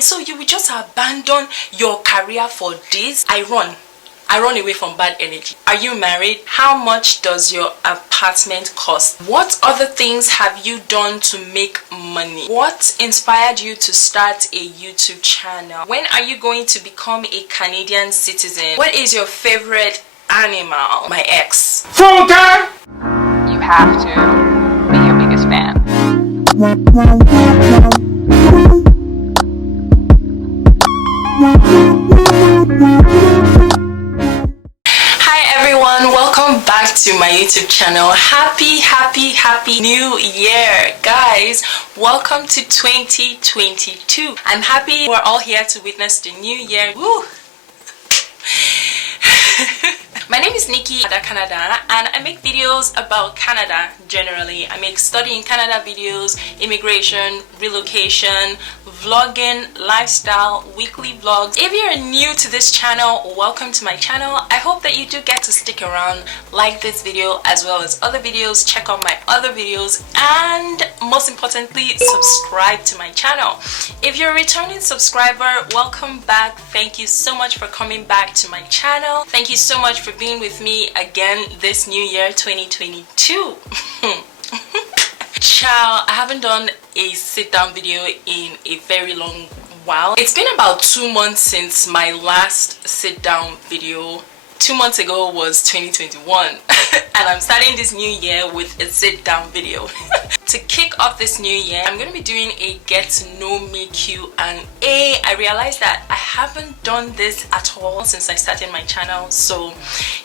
So you will just abandon your career for this? I run away from bad energy. Are you married? How much does your apartment cost? What other things have you done to make money? What inspired you to start a YouTube channel? When are you going to become a Canadian citizen? What is your favorite animal? My ex. Funka! You have to be your biggest fan. Welcome back to my YouTube channel. Happy new year, guys. Welcome to 2022. I'm happy we're all here to witness the new year. Woo. My name is Nikki at Canada, and I make videos about Canada generally. I make study in Canada videos, immigration, relocation, vlogging, lifestyle, weekly vlogs. If you're new to this channel, welcome to my channel. I hope that you do get to stick around, like this video as well as other videos, check out my other videos, and most importantly, subscribe to my channel. If you're a returning subscriber, welcome back. Thank you so much for coming back to my channel. Thank you so much for being with me again this new year 2022. Ciao, I haven't done a sit down video in a very long while. It's been about 2 months since my last sit down video. 2 months ago was 2021 and I'm starting this new year with a sit down video. To kick off this new year, I'm going to be doing a get to know me Q&A. I realized that I haven't done this at all since I started my channel, so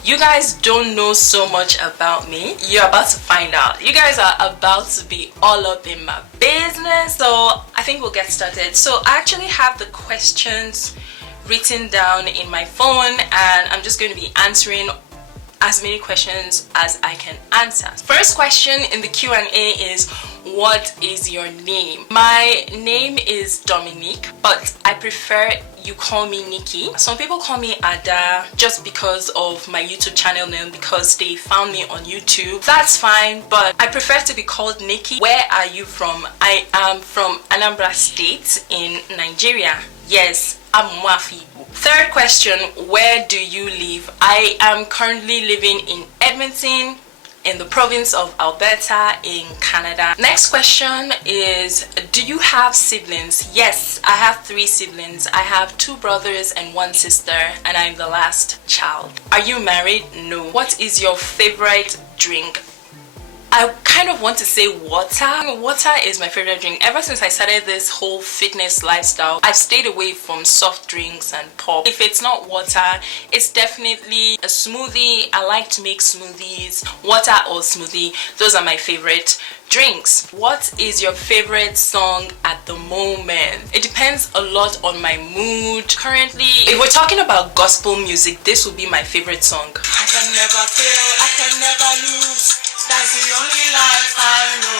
you guys don't know so much about me. You're about to find out. You guys are about to be all up in my business, so I think we'll get started. So I actually have the questions written down in my phone, and I'm just going to be answering as many questions as I can answer. First question in the Q&A is, what is your name? My name is Dominique, but I prefer you call me Nikki. Some people call me Ada just because of my YouTube channel name, because they found me on YouTube. That's fine, but I prefer to be called Nikki. Where are you from? I am from Anambra State in Nigeria. Yes, I'm Mwafi. Third question, where do you live? I am currently living in Edmonton, in the province of Alberta in Canada. Next question is, do you have siblings? Yes, I have 3 siblings. I have 2 brothers and 1 sister, and I'm the last child. Are you married? No. What is your favorite drink? I kind of want to say water. Water is my favorite drink. Ever since I started this whole fitness lifestyle, I've stayed away from soft drinks and pop. If it's not water, it's definitely a smoothie. I like to make smoothies. Water or smoothie, those are my favorite drinks. What is your favorite song at the moment? It depends a lot on my mood. Currently, if we're talking about gospel music, this would be my favorite song. I can never fail, I can never lose. That's the only life I know.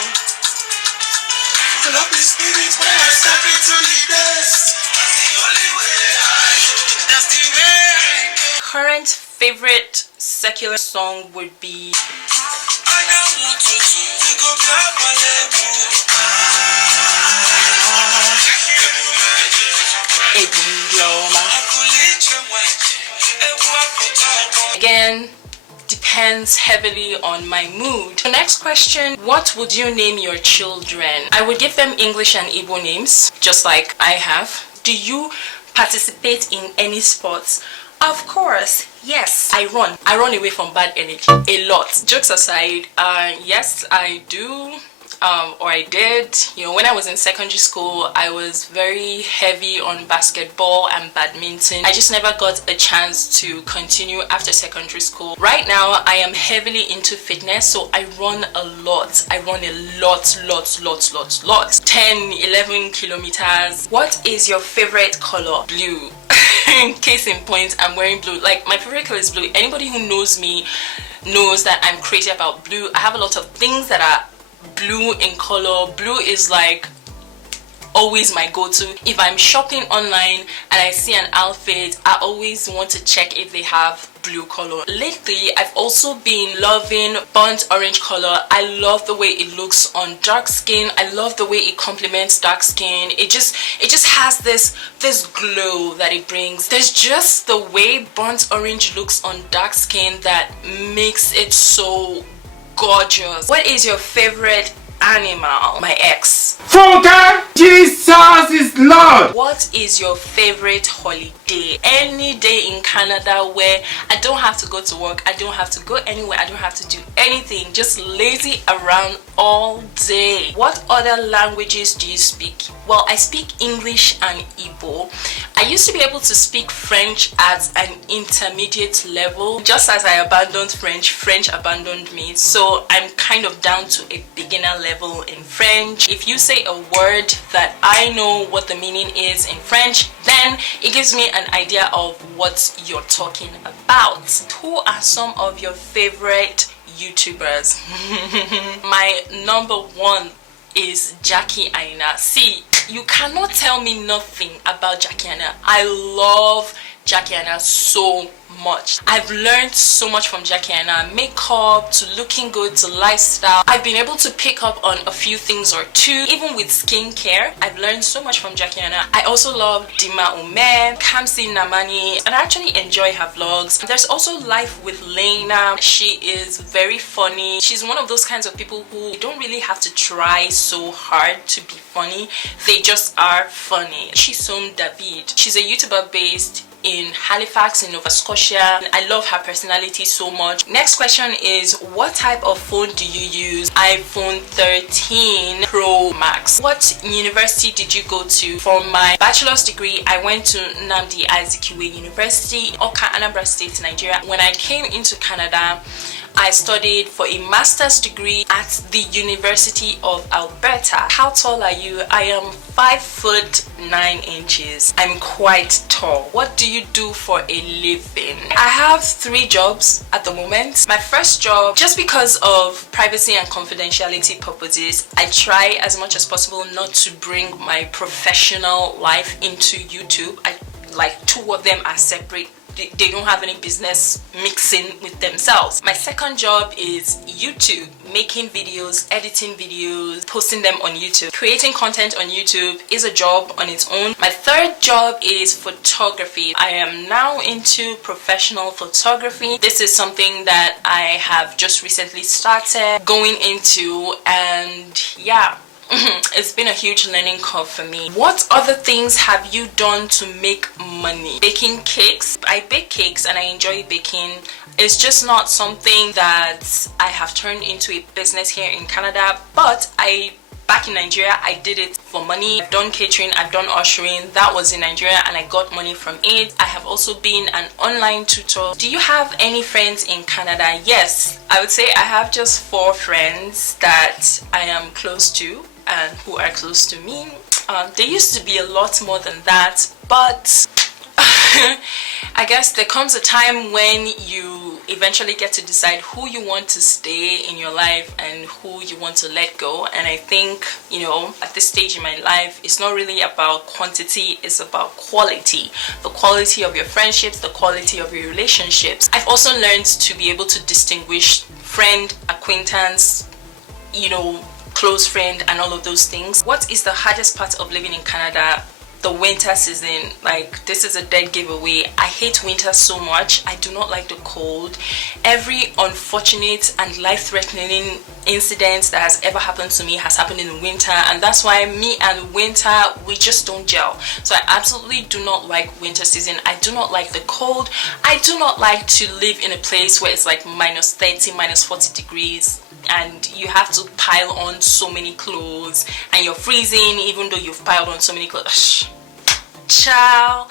Fill up the spirit when I step into the best. That's the only way I know. That's the way I go. Current favorite secular song would be again, depends heavily on my mood. The next question, what would you name your children? I would give them English and Igbo names, just like I have. Do you participate in any sports? Of course, yes. I run away from bad energy a lot. Jokes aside, yes, I do. Or I did. You know, when I was in secondary school, I was very heavy on basketball and badminton. I just never got a chance to continue after secondary school. Right now, I am heavily into fitness, so I run a lot. I run a lot. 10, 11 kilometers. What is your favorite color? Blue. Case in point, I'm wearing blue. Like, my favorite color is blue. Anybody who knows me knows that I'm crazy about blue. I have a lot of things that are blue in color. Blue is like always my go-to. If I'm shopping online and I see an outfit, I always want to check if they have blue color. Lately, I've also been loving burnt orange color. I love the way it looks on dark skin. I love the way it complements dark skin. It just has this glow that it brings. There's just the way burnt orange looks on dark skin that makes it so gorgeous. What is your favorite animal? My ex. Funke, Jesus is Lord. What is your favorite holiday? Any day in Canada where I don't have to go to work, I don't have to go anywhere, I don't have to do anything, just lazy around all day. What other languages do you speak? Well, I speak English and Igbo. I used to be able to speak French at an intermediate level. Just as I abandoned French, French abandoned me. So I'm kind of down to a beginner level in French. If you say a word that I know what the meaning is in French, then it gives me an idea of what you're talking about. Who are some of your favorite YouTubers? My number one is Jackie Aina. See, you cannot tell me nothing about Jackie Aina. I love Jackie Aina so much. I've learned so much from Jackie Aina. Makeup to looking good to lifestyle. I've been able to pick up on a few things or two. Even with skincare, I've learned so much from Jackie Aina. I also love Dima Ume, Kamsi Namani, and I actually enjoy her vlogs. There's also Life with Lena. She is very funny. She's one of those kinds of people who don't really have to try so hard to be funny. They just are funny. Chisom David. She's a YouTuber based in Halifax in Nova Scotia. I love her personality so much. Next question is, what type of phone do you use? iPhone 13 Pro Max. What university did you go to? For my bachelor's degree, I went to Nnamdi Azikiwe University, Oka, Anambra State, Nigeria. When I came into Canada, I studied for a master's degree at the University of Alberta. How tall are you? I am 5'9". I'm quite tall. What do you do for a living? I have 3 jobs at the moment. My first job, just because of privacy and confidentiality purposes, I try as much as possible not to bring my professional life into YouTube. Like 2 of them are separate. They don't have any business mixing with themselves. My second job is YouTube, making videos, editing videos, posting them on YouTube. Creating content on YouTube is a job on its own. My third job is photography. I am now into professional photography. This is something that I have just recently started going into, and yeah, it's been a huge learning curve for me. What other things have you done to make money? Baking cakes. I bake cakes and I enjoy baking. It's just not something that I have turned into a business here in Canada, but back in Nigeria, I did it for money. I've done catering, I've done ushering. That was in Nigeria and I got money from it. I have also been an online tutor. Do you have any friends in Canada? Yes, I would say I have just 4 friends that I am close to and who are close to me. There used to be a lot more than that, but I guess there comes a time when you eventually get to decide who you want to stay in your life and who you want to let go. And I think, you know, at this stage in my life, it's not really about quantity, it's about quality. The quality of your friendships, the quality of your relationships. I've also learned to be able to distinguish friend, acquaintance, you know, close friend, and all of those things. What is the hardest part of living in Canada? The winter season. Like, this is a dead giveaway. I hate winter so much. I do not like the cold. Every unfortunate and life-threatening incident that has ever happened to me has happened in the winter, and that's why me and winter, we just don't gel. So I absolutely do not like winter season. I do not like the cold. I do not like to live in a place where it's like minus 30, minus 40 degrees and you have to pile on so many clothes and you're freezing even though you've piled on so many clothes. Ciao.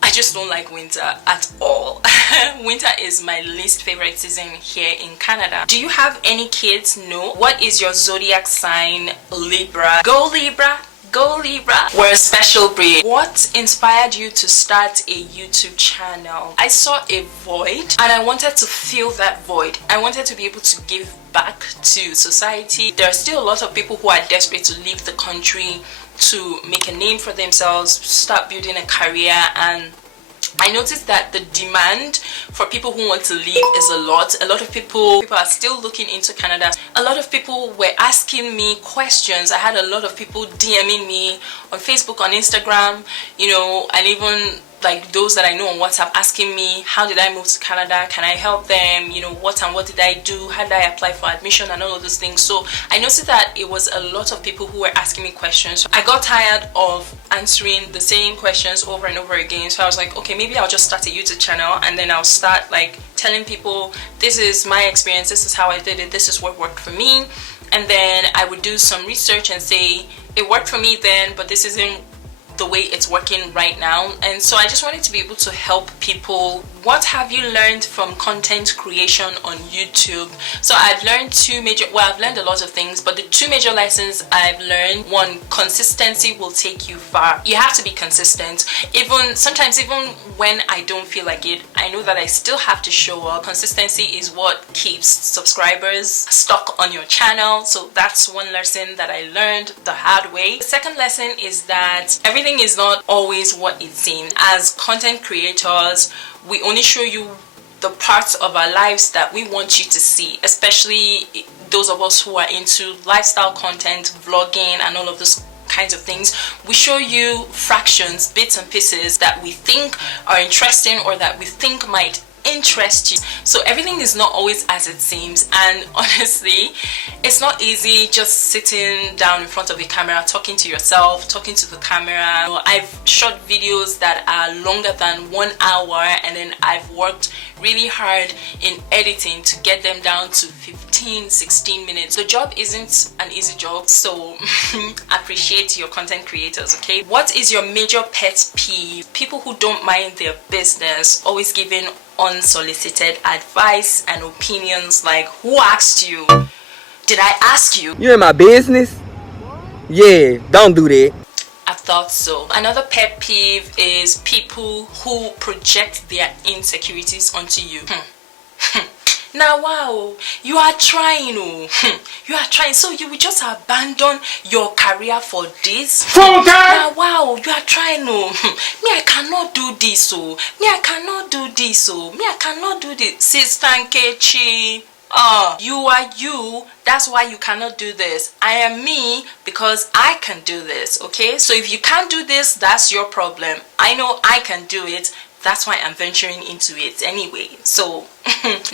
I just don't like winter at all. Winter is my least favorite season here in Canada. Do you have any kids? No. What is your zodiac sign? Libra. Go Libra. Go Libra. We're a special breed. What inspired you to start a YouTube channel? I saw a void and I wanted to fill that void. I wanted to be able to give back to society. There are still a lot of people who are desperate to leave the country to make a name for themselves, start building a career, and I noticed that the demand for people who want to leave is a lot. A lot of people are still looking into Canada. A lot of people were asking me questions. I had a lot of people DMing me on Facebook, on Instagram, you know, and even like those that I know on WhatsApp asking me, how did I move to Canada? Can I help them? You know, what did I do? How did I apply for admission and all of those things? So I noticed that it was a lot of people who were asking me questions. I got tired of answering the same questions over and over again. So I was like, okay, maybe I'll just start a YouTube channel, and then I'll start like telling people, this is my experience, this is how I did it, this is what worked for me. And then I would do some research and say, it worked for me then, but this isn't the way it's working right now. And so I just wanted to be able to help people. What have you learned from content creation on YouTube? So I've learned I've learned a lot of things, but the two major lessons I've learned: one, consistency will take you far. You have to be consistent. Sometimes even when I don't feel like it, I know that I still have to show up. Consistency is what keeps subscribers stuck on your channel. So that's one lesson that I learned the hard way. The second lesson is that everything is not always what it seems. As content creators, we only show you the parts of our lives that we want you to see, especially those of us who are into lifestyle content, vlogging and all of those kinds of things. We show you fractions, bits and pieces that we think are interesting or that we think might interest you. So everything is not always as it seems, and honestly it's not easy just sitting down in front of a camera talking to yourself, talking to the camera. I've shot videos that are longer than 1 hour, and then I've worked really hard in editing to get them down to 15-16 minutes. The job isn't an easy job, so appreciate your content creators. Okay, what is your major pet peeve? People who don't mind their business, always giving unsolicited advice and opinions. Like, who asked you? Did I ask you? You in my business? Yeah, don't do that. I thought so. Another pet peeve is people who project their insecurities onto you. Now, wow, you are trying, you are trying, so you will just abandon your career for this? Now, wow, you are trying, me, I cannot do this, me, I cannot do this, me, I cannot do this. Sister Nkechi, you are you, that's why you cannot do this. I am me because I can do this, okay? So if you can't do this, that's your problem. I know I can do it. That's why I'm venturing into it anyway. So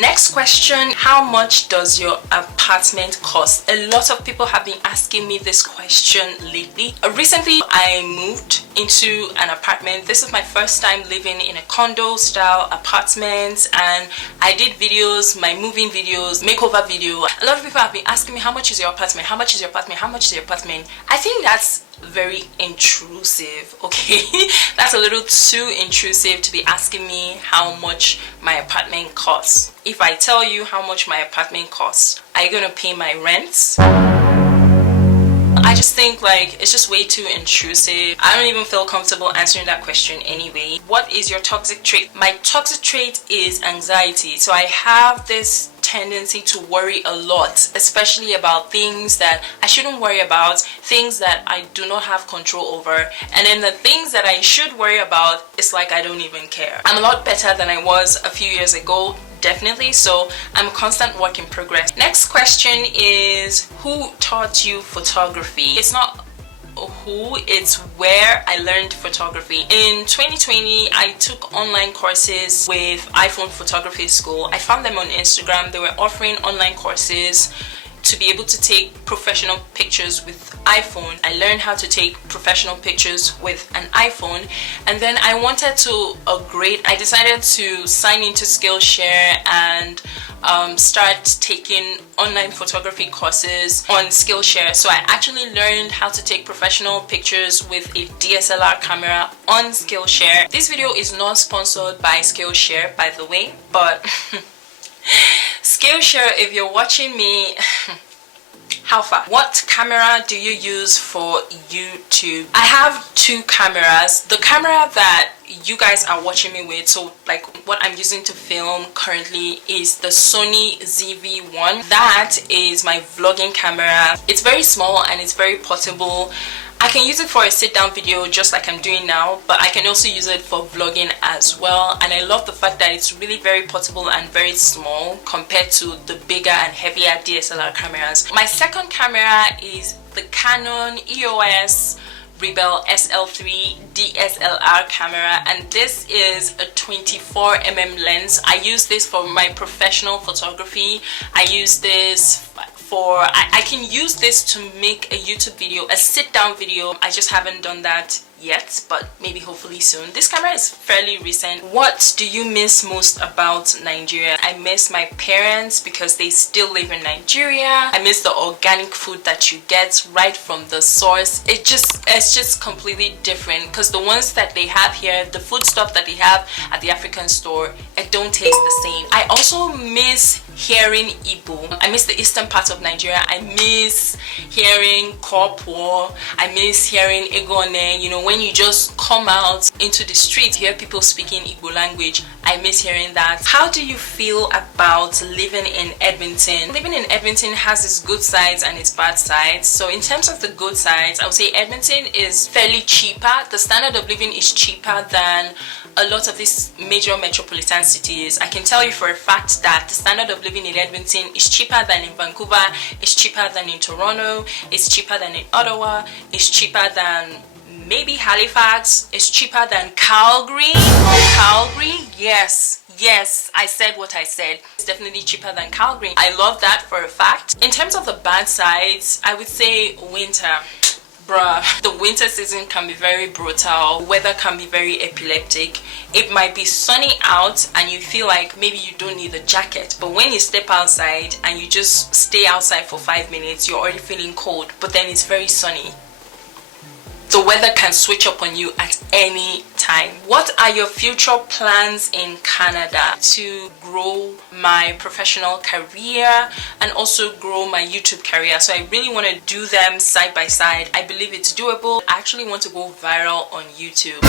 next question, how much does your apartment cost? A lot of people have been asking me this question lately. Recently I moved into an apartment. This is my first time living in a condo style apartment, and I did videos, my moving videos, makeover video. A lot of people have been asking me, how much is your apartment? How much is your apartment? How much is your apartment? I think that's very intrusive, okay? That's a little too intrusive to be asking me how much my apartment costs. If I tell you how much my apartment costs, are you gonna pay my rent? I just think like it's just way too intrusive. I don't even feel comfortable answering that question anyway. What is your toxic trait? My toxic trait is anxiety. So I have this tendency to worry a lot, especially about things that I shouldn't worry about, things that I do not have control over, and then the things that I should worry about, it's like I don't even care. I'm a lot better than I was a few years ago, definitely, so I'm a constant work in progress. Next question is, who taught you photography? It's not who, it's where I learned photography. In 2020 I took online courses with iPhone Photography School. I found them on Instagram. They were offering online courses to be able to take professional pictures with iPhone. I learned how to take professional pictures with an iPhone, and then I wanted to upgrade. I decided to sign into Skillshare and start taking online photography courses on Skillshare. So I actually learned how to take professional pictures with a DSLR camera on Skillshare. This video is not sponsored by Skillshare, by the way, but Skillshare, if you're watching me, how far? What camera do you use for YouTube? I have two cameras. The camera that you guys are watching me with, so like what I'm using to film currently, is the Sony ZV-1. That is my vlogging camera. It's very small and it's very portable. I can use it for a sit down video just like I'm doing now, but I can also use it for vlogging as well. And I love the fact that it's really very portable and very small compared to the bigger and heavier DSLR cameras. My second camera is the Canon EOS Rebel SL3 DSLR camera, and this is a 24mm lens. I use this for my professional photography. I use this for I can use this to make a YouTube video, a sit down video. I just haven't done that yet, but maybe hopefully soon. This camera is fairly recent. What do you miss most about Nigeria? I miss my parents because they still live in Nigeria. I miss the organic food that you get right from the source. It's just completely different, because the ones that they have here, the food stuff that they have at the African store, it don't taste the same. I also miss hearing Igbo. I miss the eastern part of Nigeria. I miss hearing Kopwo. I miss hearing Egone. You know, when you just come out into the street, hear people speaking Igbo language. I miss hearing that. How do you feel about living in Edmonton? Living in Edmonton has its good sides and its bad sides. So in terms of the good sides, I would say Edmonton is fairly cheaper. The standard of living is cheaper than a lot of these major metropolitan cities. I can tell you for a fact that the standard of living in Edmonton is cheaper than in Vancouver, it's cheaper than in Toronto, it's cheaper than in Ottawa, it's cheaper than maybe Halifax, it's cheaper than Calgary. Yes, I said what I said. It's definitely cheaper than Calgary. I love that for a fact. In terms of the bad sides, I would say winter. Bruh, the winter season can be very brutal. Weather can be very epileptic. It might be sunny out and you feel like maybe you don't need a jacket, but when you step outside and you just stay outside for 5 minutes, you're already feeling cold, but then it's very sunny. The weather can switch up on you at any time. What are your future plans in Canada? To grow my professional career and also grow my YouTube career. So I really want to do them side by side. I believe it's doable. I actually want to go viral on YouTube.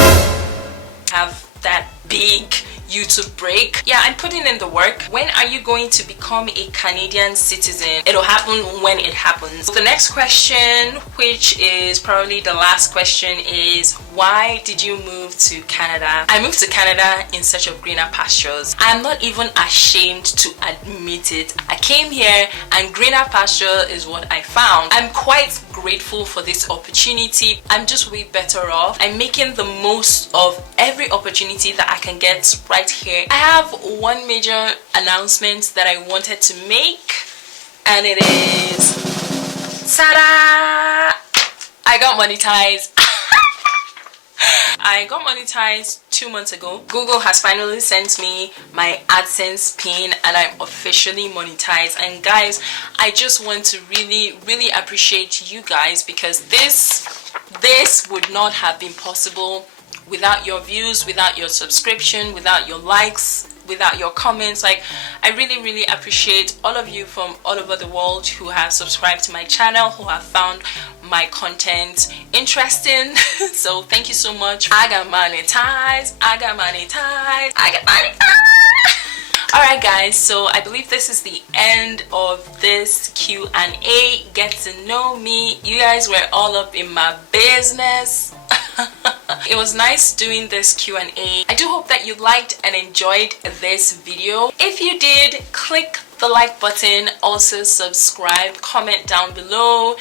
Have that big YouTube break. Yeah, I'm putting in the work. When are you going to become a Canadian citizen? It'll happen when it happens. The next question, which is probably the last question, is why did you move to Canada? I moved to Canada in search of greener pastures. I'm not even ashamed to admit it. I came here and greener pasture is what I found. I'm quite grateful for this opportunity. I'm just way better off. I'm making the most of every opportunity that I can get right here. I have one major announcement that I wanted to make, and it is ta-da! I got monetized. I got monetized 2 months ago. Google has finally sent me my AdSense pin and I'm officially monetized. And guys, I just want to really appreciate you guys, because this would not have been possible without your views, without your subscription, without your likes, without your comments. Like, I really appreciate all of you from all over the world who have subscribed to my channel, who have found my content interesting. So thank you so much. I got monetized. Alright guys, so I believe this is the end of this Q&A. Get to know me. You guys were all up in my business. It was nice doing this Q&A. I do hope that you liked and enjoyed this video. If you did, click the like button. Also subscribe, comment down below.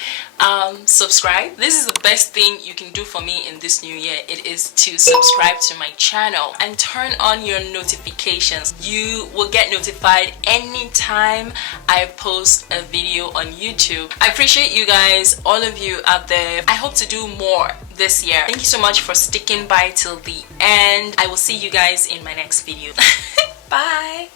Subscribe. This is the best thing you can do for me in this new year. It is to subscribe to my channel and turn on your notifications. You will get notified anytime I post a video on YouTube. I appreciate you guys, all of you out there. I hope to do more this year. Thank you so much for sticking by till the end. I will see you guys in my next video. Bye.